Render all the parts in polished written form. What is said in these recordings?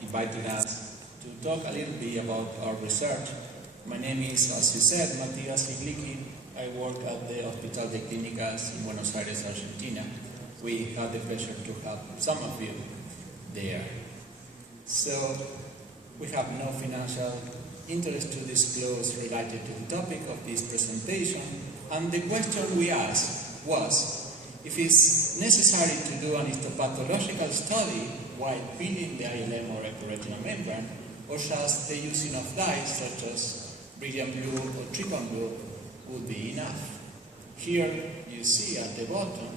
inviting us to talk a little bit about our research. My name is, as you said, Matias Iglicki. I work at the Hospital de Clínicas in Buenos Aires, Argentina. We had the pleasure to have some of you there. So, we have no financial interest to disclose related to the topic of this presentation, and the question we asked was if it's necessary to do an histopathological study while building the ILM or epirretinal membrane, or just the using of dyes such as brilliant blue or trypan blue would be enough. Here you see at the bottom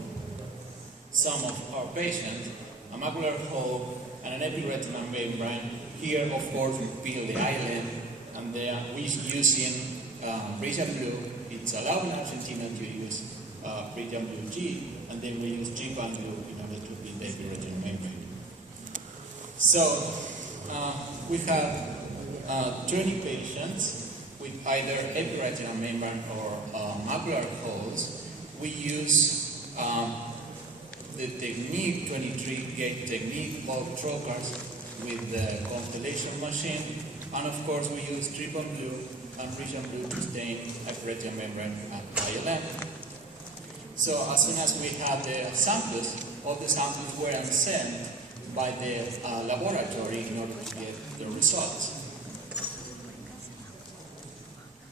some of our patients, a macular hole and an epirretinal membrane. Here, of course, we build the ILM, and we're using brilliant blue. It's allowed in Argentina to use brilliant blue G, and then we use trypan blue in order to build the epirretinal membrane. So, we have 20 patients with either epirretinal membrane or macular holes. We use the technique, 23-gauge technique, bulk trokers with the Constellation machine, and of course we use trypan blue and brilliant blue to stain epirretinal membrane at ILM. So as soon as we had the samples, all the samples were sent by the laboratory in order to get the results.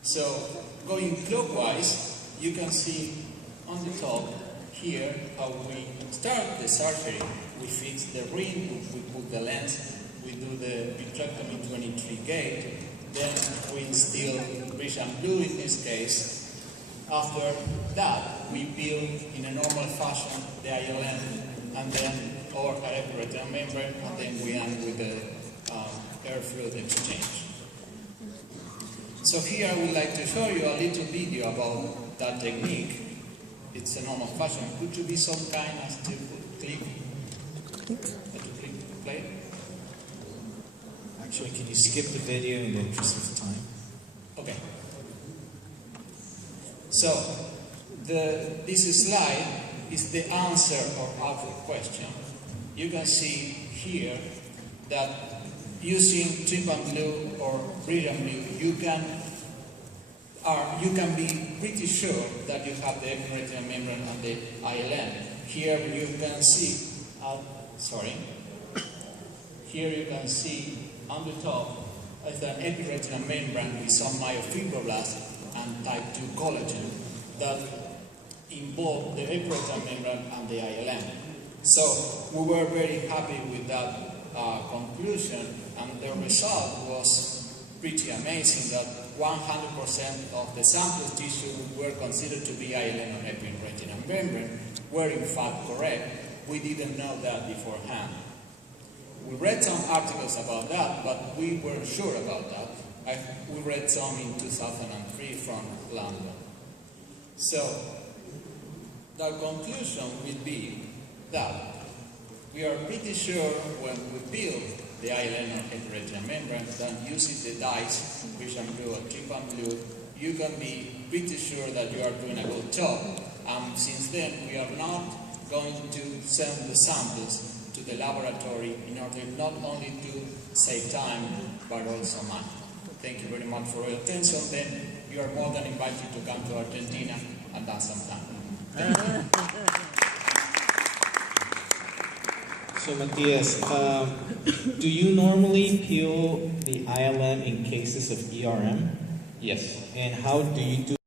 So going clockwise, you can see on the top here how we start the surgery. We fix the ring, we put the lens, we do the vitrectomy 23 gauge, then we instill brilliant blue in this case. After that, we build in a normal fashion the ILM and then or epirretinal membrane, and then we end with the air fluid exchange. So here I would like to show you a little video about that technique. It's a normal fashion. Could you be so kind as to click play? Actually, can you skip the video in the interest of time? Okay. So, this slide is the answer or ARVO question. You can see here that using trypan blue or brilliant blue, you can be pretty sure that you have the epirretinal membrane and the ILM. Here you can see, here you can see on the top is an epirretinal membrane with some myofibroblasts and type 2 collagen that involve the epirretinal membrane and the ILM. So we were very happy with that conclusion, and the result was pretty amazing that 100% of the sample tissue were considered to be ILM and epirretinal membrane were in fact correct. We didn't know that beforehand. We read some articles about that, but we weren't sure about that. We read some in 2003 from London. So, the conclusion will be that we are pretty sure when we build the ILM or epirretinal membrane that using the dyes, brilliant blue or trypan blue, you can be pretty sure that you are doing a good job. And since then, we are not going to send the samples to the laboratory in order not only to save time, but also money. Thank you very much for your attention. Then you are more than invited to come to Argentina and have some time. Thank you. So Matias, do you normally peel the ILM in cases of ERM? Yes. And how do you do